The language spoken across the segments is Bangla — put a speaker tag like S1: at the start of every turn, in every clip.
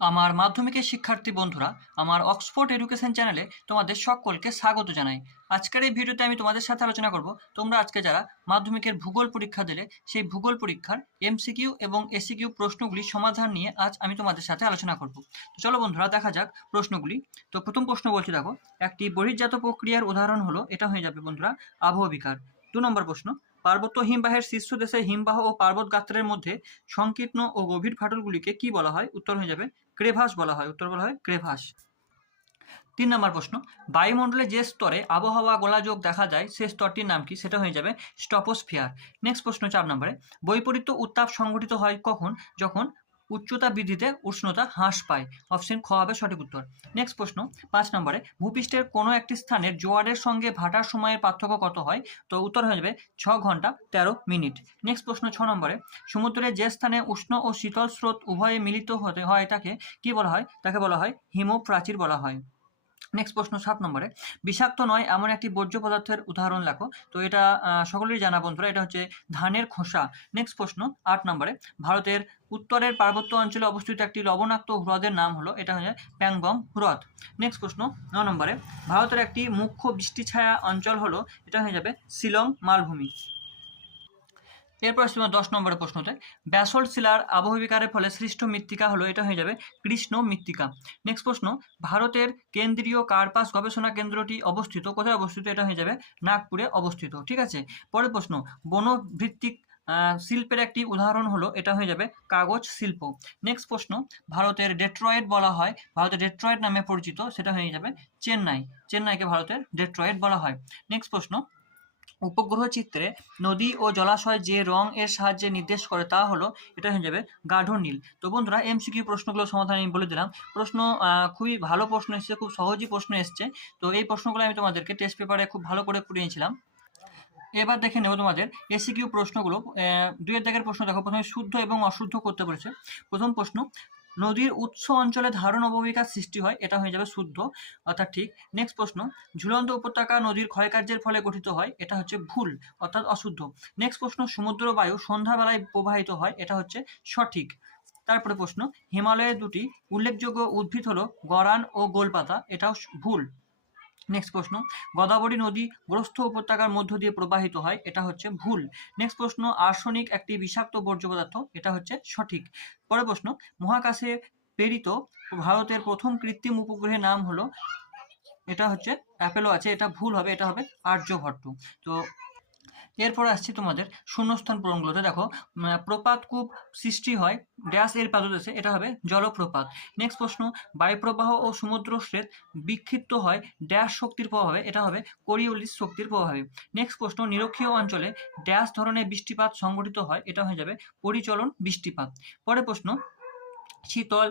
S1: আমার মাধ্যমিকের শিক্ষার্থী বন্ধুরা, আমার অক্সফোর্ড এডুকেশন চ্যানেলে তোমাদের সকলকে স্বাগত জানাই। আজকের এই ভিডিওতে আমি তোমাদের সাথে আলোচনা করব, তোমরা আজকে যারা মাধ্যমিকের ভূগোল পরীক্ষা দিলে, সেই ভূগোল পরীক্ষার এমসিকিউ এবং এসিকিউ প্রশ্নগুলি সমাধান নিয়ে আজ আমি তোমাদের সাথে আলোচনা করব। তো চলো বন্ধুরা, দেখা যাক প্রশ্নগুলি। তো প্রথম প্রশ্ন বলছি, দেখো, একটি বহির্জাত প্রক্রিয়ার উদাহরণ হলো, এটা হয়ে যাবে বন্ধুরা, আবহবিকার। দু নম্বর প্রশ্ন, পার্বত্য হিমবাহের শীর্ষ দেশে হিমবাহ ও পার্বত গাত্রের মধ্যে সংকীর্ণ ও গভীর ফাটলগুলিকে কি বলা হয়? উত্তর হয়ে যাবে ক্রেভাস বলা হয়, উত্তর বলা হয় ক্রেভাস। তিন নম্বর প্রশ্ন, বায়ুমণ্ডলে যে স্তরে আবহাওয়া গোলাযোগ দেখা যায়, সে স্তরটির নাম কি? সেটা হয়ে যাবে স্টপোস্ফিয়ার নেক্সট প্রশ্ন চার নম্বরে, বৈপরীত্য উত্তাপ সংঘটিত হয় কখন? যখন উচ্চতা বৃদ্ধিতে উষ্ণতা হ্রাস পায়। অপশন খ হবে সঠিক উত্তর। নেক্সট প্রশ্ন, পাঁচ নম্বরে, ভূপৃষ্ঠের কোনো একটি স্থানের জোয়ারের সঙ্গে ভাটার সময়ের পার্থক্য কত হয়? তো উত্তর হয়ে যাবে ছ ঘণ্টা, তেরো মিনিট। নেক্সট প্রশ্ন, ছ নম্বরে সমুদ্রে যে স্থানে উষ্ণ ও শীতল স্রোত উভয়ে মিলিত হতে হয় তাকে কি বলা হয়? তাকে বলা হয় হিমপ্রাচীর বলা হয়। নেক্সট প্রশ্ন সাত নম্বরে বিষাক্ত নয় এমন একটি বর্জ্য পদার্থের উদাহরণ লেখো। তো এটা আহ, সকলেরই জানা বন্ধুরা এটা হচ্ছে ধানের খোসা। নেক্সট প্রশ্ন আট নম্বরে ভারতের উত্তরের পার্বত্য অঞ্চলে অবস্থিত একটি লবণাক্ত হ্রদের নাম হলো এটা হচ্ছে প্যাংগং হ্রদ। নেক্সট প্রশ্ন ন নম্বরে ভারতের একটি মুখ্য বৃষ্টি ছায়া অঞ্চল হলো এটা হয়ে যাবে শিলং মালভূমি। এরপর আসছি দশ নম্বরের প্রশ্নতে। ব্যাসল্ট শিলার আবহবিকারের ফলে সৃষ্ট মৃত্তিকা হলো, এটা হয়ে যাবে কৃষ্ণ মৃত্তিকা। নেক্সট প্রশ্ন, ভারতের কেন্দ্রীয় কার্পাস গবেষণা কেন্দ্রটি অবস্থিত, কোথায় অবস্থিত? এটা হয়ে যাবে নাগপুরে অবস্থিত, ঠিক আছে? পরের প্রশ্ন, বনভিত্তিক শিল্পের একটি উদাহরণ হলো, এটা হয়ে যাবে কাগজ শিল্প। নেক্সট প্রশ্ন, ভারতের ডেট্রয়েড বলা হয়, ভারতের ডেট্রয়েড নামে পরিচিত, সেটা হয়ে যাবে চেন্নাই। চেন্নাইকে ভারতের ডেট্রয়েড বলা হয়। নেক্সট প্রশ্ন উপগ্রহ চিত্রে নদী ও জলাশয় যে রং এর সাহায্যে নির্দেশ করে তা হলো এটা হয়ে যাবে গাঢ় নীল। তো বন্ধুরা এমসিকিউ প্রশ্নগুলো সমাধান আমি বলে দিলাম। প্রশ্ন খুবই ভালো প্রশ্ন এসেছে খুব সহজই প্রশ্ন এসছে। তো এই প্রশ্নগুলো আমি তোমাদেরকে টেস্ট পেপারে খুব ভালো করে পড়িয়েছিলাম এবার দেখে নেব তোমাদের এসিকিউ প্রশ্নগুলো। আহ, দুইয়ের দাগের প্রশ্ন দেখো। প্রথমে শুদ্ধ এবং অশুদ্ধ করতে বলেছে। প্রথম প্রশ্ন নদীর উৎস অঞ্চলে ধারণ অববিকার সৃষ্টি হয়, এটা হয়ে যাবে শুদ্ধ, অর্থাৎ ঠিক। নেক্সট প্রশ্ন, ঝুলন্ত উপত্যকা নদীর ক্ষয়কার্যের ফলে গঠিত হয়, এটা হচ্ছে ভুল, অর্থাৎ অশুদ্ধ। নেক্সট প্রশ্ন, সমুদ্র বায়ু সন্ধ্যাবেলায় প্রবাহিত হয়, এটা হচ্ছে সঠিক। তারপরে প্রশ্ন, হিমালয়ের দুটি উল্লেখযোগ্য উদ্ভিদ হলো গরান ও গোলপাতা, এটাও ভুল। নেক্সট প্রশ্ন, গোদাবরী নদী গ্রস্থ উপত্যকার মধ্য দিয়ে প্রবাহিত হয়, এটা হচ্ছে ভুল। নেক্সট প্রশ্ন, আর্সনিক একটি বিষাক্ত বর্জ্য পদার্থ, এটা হচ্ছে সঠিক। পরের প্রশ্ন, মহাকাশে প্রেরিত ভারতের প্রথম কৃত্রিম উপগ্রহের নাম হলো, এটা হচ্ছে অ্যাপেলো আছে, এটা ভুল হবে, এটা হবে আর্যভট্ট। তো এরপর আসছি তোমাদের শূন্যস্থান পূরণগুলোতে দেখো উম, প্রপাত কূপ সৃষ্টি হয় ড্যাশ এর পাদদেশে এটা হবে জলপ্রপাত। নেক্সট প্রশ্ন বায়ুপ্রবাহ ও সমুদ্র স্রোত বিক্ষিপ্ত হয় ড্যাশ শক্তির প্রভাবে এটা হবে কোরিওলিস শক্তির প্রভাবে। নেক্সট প্রশ্ন নিরক্ষীয় অঞ্চলে ড্যাশ ধরনের বৃষ্টিপাত সংঘটিত হয় এটা হয়ে যাবে পরিচলন বৃষ্টিপাত। পরে প্রশ্ন শীতল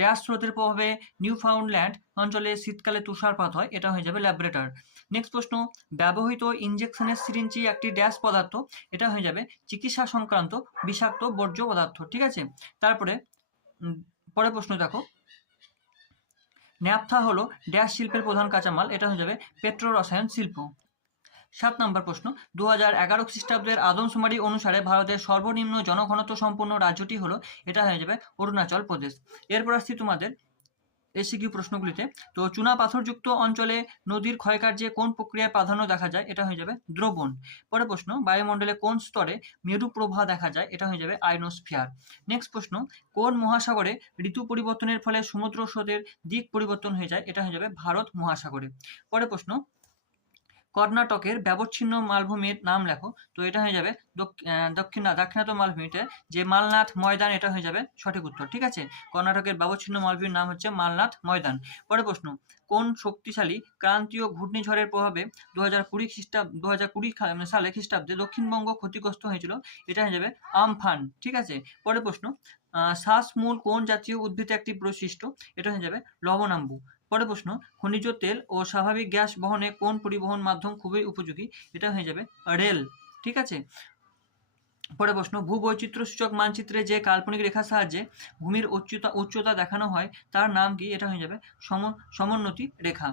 S1: ড্যাশ স্রোতের প্রভাবে নিউ ফাউন্ডল্যান্ড অঞ্চলে শীতকালে তুষারপাত হয়, এটা হয়ে যাবে ল্যাবরেটর। নেক্সট প্রশ্ন, ব্যবহৃত ইঞ্জেকশনের সিরিঞ্জি একটি ড্যাশ পদার্থ, এটা হয়ে যাবে চিকিৎসা সংক্রান্ত বিষাক্ত বর্জ্য পদার্থ, ঠিক আছে? তারপরে পরের প্রশ্ন দেখো। ন্যাপথা হলো ড্যাশ শিল্পের প্রধান কাঁচামাল, এটা হয়ে যাবে পেট্রো রসায়ন শিল্প। সাত নম্বর প্রশ্ন। দু হাজার এগারো খ্রিস্টাব্দের আদমশুমারি অনুসারে ভারতের সর্বনিম্ন জনঘনত্ব সম্পন্ন রাজ্যটি হলো, এটা হয়ে যাবে অরুণাচল প্রদেশ। এরপর আসছি তোমাদের এসিকিউ প্রশ্নগুলিতে। তো চুনা পাথরযুক্ত অঞ্চলে নদীর ক্ষয়কার্যে কোন প্রক্রিয়ায় প্রাধান্য দেখা যায়, এটা হয়ে যাবে দ্রবণ। পরে প্রশ্ন, বায়ুমণ্ডলে কোন স্তরে মেরু প্রবাহ দেখা যায়, এটা হয়ে যাবে আইনোস্ফিয়ার। নেক্সট প্রশ্ন, কোন মহাসাগরে ঋতু পরিবর্তনের ফলে সমুদ্র স্রোতের দিক পরিবর্তন হয়ে যায়, এটা হয়ে যাবে ভারত মহাসাগরে। পরে প্রশ্ন কর্ণাটকের ব্যবচ্ছিন্ন মালভূমির নাম লেখো। তো এটা হয়ে যাবে দক্ষিণা, দাক্ষিণাত্য মালভূমিতে যে মালনাথ ময়দান, এটা হয়ে যাবে সঠিক উত্তর, ঠিক আছে? কর্ণাটকের ব্যবচ্ছিন্ন মালভূমির নাম হচ্ছে মালনাথ ময়দান। পরে প্রশ্ন, কোন শক্তিশালী ক্রান্তীয় ঘূর্ণিঝড়ের প্রভাবে দু হাজার কুড়ি খ্রিস্টাব্দ দু হাজার কুড়ি সালে খ্রিস্টাব্দে দক্ষিণবঙ্গ ক্ষতিগ্রস্ত হয়েছিল? এটা হয়ে যাবে আমফান, ঠিক আছে? পরে প্রশ্ন শ্বাসমূল কোন জাতীয় উদ্ভিদের একটি বৈশিষ্ট্য? এটা হয়ে যাবে লবণাম্বু। পরে প্রশ্ন, খনিজ তেল ও স্বাভাবিক গ্যাস বহনে কোন পরিবহন মাধ্যম খুবই উপযোগী? এটা হয়ে যাবে রেল, ঠিক আছে? পরে প্রশ্ন ভূবৈচিত্র্য সূচক মানচিত্রে যে কাল্পনিক রেখার সাহায্যে ভূমির উচ্চতা উচ্চতা দেখানো হয়, তার নাম কি? এটা হয়ে যাবে সম, সমোন্নতি রেখা।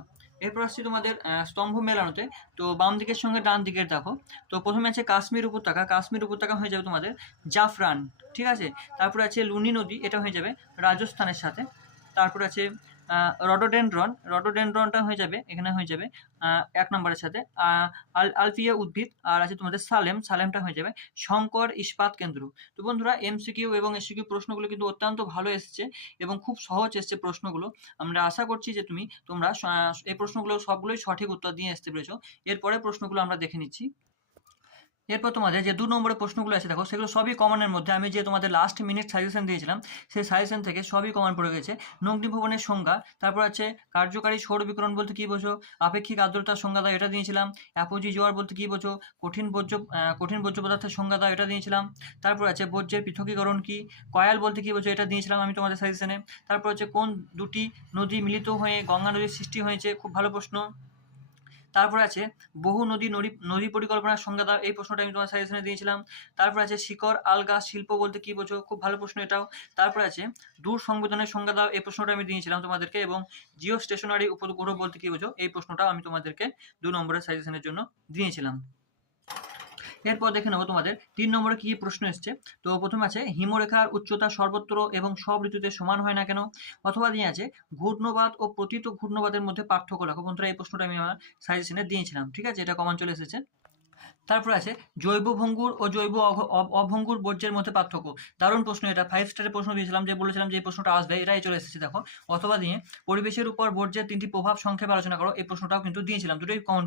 S1: এরপর আসছি তোমাদের স্তম্ভ মেলানোতে। তো বাম দিকের সঙ্গে ডান দিকের দেখো। তো প্রথমে আছে কাশ্মীর উপত্যকা। কাশ্মীর উপত্যকা হয়ে যাবে তোমাদের জাফরান, ঠিক আছে? তারপরে আছে লুনি নদী, এটা হয়ে যাবে রাজস্থানের সাথে। তারপর আছে রডোডেন্ড্রন রডোডেন্ড্রনটা হয়ে যাবে, এখানে হয়ে যাবে এক নম্বরের সাথে। আল, আলফিয়া উদ্ভিদ, আর আছে তোমাদের সালেম, সালেমটা হয়ে যাবে। শঙ্কর ইস্পাত কেন্দ্র। তো বন্ধুরা এমসিকিউ এবং এসিকিউ প্রশ্নগুলো কিন্তু অত্যন্ত ভালো এসেছে এবং খুব সহজ এসছে প্রশ্নগুলো। আমরা আশা করছি যে তুমি, তোমরা এই প্রশ্নগুলো সবগুলোই সঠিক উত্তর দিয়ে আসতে পেরেছ। এরপরে প্রশ্নগুলো আমরা দেখে নিচ্ছি। এরপর তোমাদের যে দু নম্বরের প্রশ্নগুলো আছে, দেখো, সেগুলো সবই কমনের মধ্যে। আমি যে তোমাদের লাস্ট মিনিট সাজেশন দিয়েছিলাম, সেই সাজেশন থেকে সবই কমন পড়ে গেছে। নগ্নি ভবনের সংজ্ঞা, তারপর আছে কার্যকারী সৌর বিকরণ বলতে কী বোঝো? আপেক্ষিক আর্দ্রতার সংজ্ঞা দাও, এটা দিয়েছিলাম। অ্যাপোজি জোয়ার বলতে কী বোঝো? কঠিন বর্জ্য কঠিন বর্জ্য পদার্থের সংজ্ঞা দাও, এটা দিয়েছিলাম। তারপর আছে বর্জ্যের পৃথকীকরণ কি? কয়াল বলতে কী বোঝো? এটা দিয়েছিলাম আমি তোমাদের সাজেশনে তারপর হচ্ছে কোন দুটি নদী মিলিত হয়ে গঙ্গা নদীর সৃষ্টি হয়েছে? খুব ভালো প্রশ্ন। তারপর আছে বহু নদী নদী নদী পরিকল্পনার সংজ্ঞা দাও। এই প্রশ্নটা আমি তোমার সাজেশনে দিয়েছিলাম। তারপর আছে শিকড় আলগা শিল্প বলতে কি বোঝো? খুব ভালো প্রশ্ন এটাও। তারপর আছে দূর সংবেদনের সংজ্ঞা দাও। এই প্রশ্নটা আমি দিয়েছিলাম তোমাদেরকে এবং জিও স্টেশনারি উপগ্রহ বলতে কি বোঝো? এই প্রশ্নটাও আমি তোমাদেরকে দু নম্বরের সাজেশনের জন্য দিয়েছিলাম। এরপর দেখে নেব তোমাদের। তিন নম্বরে কি প্রশ্ন এসছে? তো প্রথমে আছে, হিমরেখার উচ্চতা সর্বত্র এবং সব ঋতুতে সমান হয় না কেন? অথবা দিয়ে আছে, ঘূর্ণবাদ ও প্রতীত ঘূর্ণবাদের মধ্যে পার্থক্য লেখো বন্ধুরা, এই প্রশ্নটা আমি আমার সাজেশনে দিয়েছিলাম, ঠিক আছে? এটা কমন চলে এসেছে। তারপর আছে জৈব ভঙ্গুর ও জৈব অভঙ্গুর বর্জ্যের মধ্যে পার্থক্য। দারুণ প্রশ্ন এটা। ফাইভ স্টারের প্রশ্ন দিয়েছিলাম যে, বলেছিলাম যে এই প্রশ্নটা আসবে, এটাই চলে এসেছে, দেখো। অথবা দিয়ে পরিবেশের উপর বর্জ্যের তিনটি প্রভাব সংক্ষেপে আলোচনা করো, এই প্রশ্নটাও কিন্তু দিয়েছিলাম, দুটোই কমন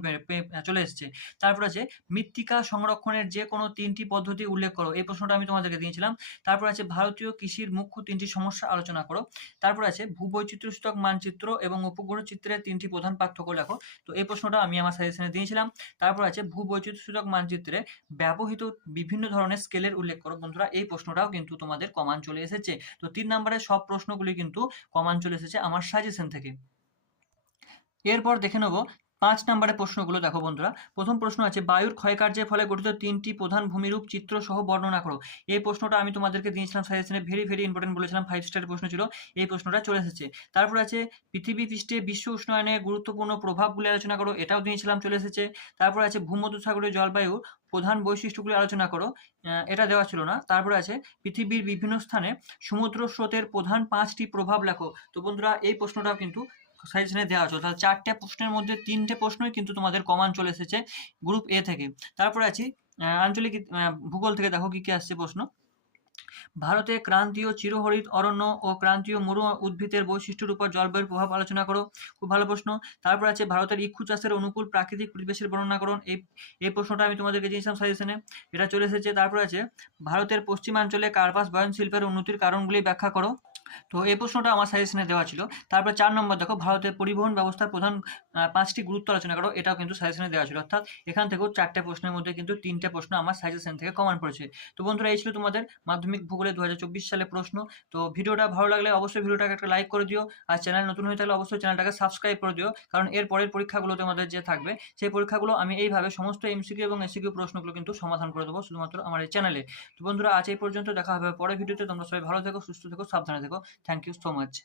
S1: চলে এসেছে। তারপর আছে মৃত্তিকা সংরক্ষণের যে কোনো তিনটি পদ্ধতি উল্লেখ করো, এই প্রশ্নটা আমি তোমাদেরকে দিয়েছিলাম। তারপর আছে ভারতীয় কৃষির মুখ্য তিনটি সমস্যা আলোচনা করো। তারপর আছে ভূবৈচিত্র্য সূচক মানচিত্র এবং উপগ্রহ চিত্রের তিনটি প্রধান পার্থক্য লেখো। তো এই প্রশ্নটা আমি আমার সাজেশনে দিয়েছিলাম। তারপর আছে ভূবৈচিত্র্য সূচক মানচিত্রে ব্যবহৃত বিভিন্ন ধরনের স্কেলের উল্লেখ করো। বন্ধুরা, এই প্রশ্নটাও কিন্তু তোমাদের কমান চলে এসেছে। তো তিন নম্বরের সব প্রশ্নগুলি কিন্তু কমান চলে এসেছে আমার সাজেশন থেকে। এরপর দেখে নেব পাঁচ নম্বরের প্রশ্নগুলো দেখো বন্ধুরা। প্রথম প্রশ্ন আছে, বায়ুর ক্ষয়কার্যের ফলে গঠিত তিনটি প্রধান ভূমিরূপ চিত্র সহ বর্ণনা করো। এই প্রশ্নটা আমি তোমাদেরকে দিয়েছিলাম সাজেশনে ভেরি ভেরি ইম্পর্টেন্ট বলেছিলাম ফাইভ স্টার প্রশ্ন ছিল, এই প্রশ্নটা চলে এসেছে। তারপর আছে, পৃথিবী পৃষ্ঠে বিশ্ব উষ্ণায়নে গুরুত্বপূর্ণ প্রভাবগুলি আলোচনা করো, এটাও দিয়েছিলাম, চলে এসেছে। তারপর আছে, ভূমধ্যসাগরীয় জলবায়ু প্রধান বৈশিষ্ট্যগুলি আলোচনা করো এটা দেওয়া ছিল না। তারপরে আছে, পৃথিবীর বিভিন্ন স্থানে সমুদ্র স্রোতের প্রধান পাঁচটি প্রভাব লেখো। তো বন্ধুরা, এই প্রশ্নটাও কিন্তু সাজেশনে দেওয়া আছে। তাহলে চারটে প্রশ্নের মধ্যে তিনটে প্রশ্নই কিন্তু তোমাদের কমান চলে এসেছে গ্রুপ এ থেকে। তারপরে আছি আঞ্চলিক ভূগোল থেকে দেখো কি কি আসছে প্রশ্ন। ভারতে ক্রান্তীয় চিরহরিত অরণ্য ও ক্রান্তীয় মরু উদ্ভিদের বৈশিষ্ট্যের উপর জলবায়ুর প্রভাব আলোচনা করো। খুব ভালো প্রশ্ন। তারপর আছে, ভারতের ইক্ষু চাষের অনুকূল প্রাকৃতিক পরিবেশের বর্ণনা করুন এই এই প্রশ্নটা আমি তোমাদেরকে দিয়েছিলাম সাজেশনে এটা চলে এসেছে। তারপর আছে, ভারতের পশ্চিমাঞ্চলে কার্পাস বয়ন শিল্পের উন্নতির কারণগুলি ব্যাখ্যা করো। তো এই প্রশ্নটা আমার সাজেশনে দেওয়া ছিল। তারপর চার নম্বর দেখো, ভারতের পরিবহন ব্যবস্থার প্রধান পাঁচটি গুরুত্ব আলোচনা করো, এটাও কিন্তু সাজেশনে দেওয়া ছিল। অর্থাৎ এখান থেকেও চারটে প্রশ্নের মধ্যে কিন্তু তিনটে প্রশ্ন আমার সাজেশন থেকে কমন পড়েছে। তো বন্ধুরা, এই ছিল তোমাদের মাধ্যমিক ভূগোলে দু হাজার চব্বিশ সালে প্রশ্ন। তো ভিডিওটা ভালো লাগলে অবশ্যই ভিডিওটাকে একটা লাইক করে দিও। আর চ্যানেল নতুন হয়ে থাকলে অবশ্যই চ্যানেলটাকে সাবস্ক্রাইব করে দিও। কারণ এর পরের পরীক্ষাগুলো তোমাদের যে থাকবে, সেই পরীক্ষাগুলো আমি এইভাবে সমস্ত এমসিকিউ এবং এসিকিউ প্রশ্নগুলো কিন্তু সমাধান করে দেবো শুধুমাত্র আমার এই চ্যানেলে তো বন্ধুরা, আজ এই পর্যন্ত দেখা হবে পরের ভিডিওতে। তোমরা সবাই ভালো থেকো, সুস্থ থেকো, সাবধানে থেকো। Thank you so much.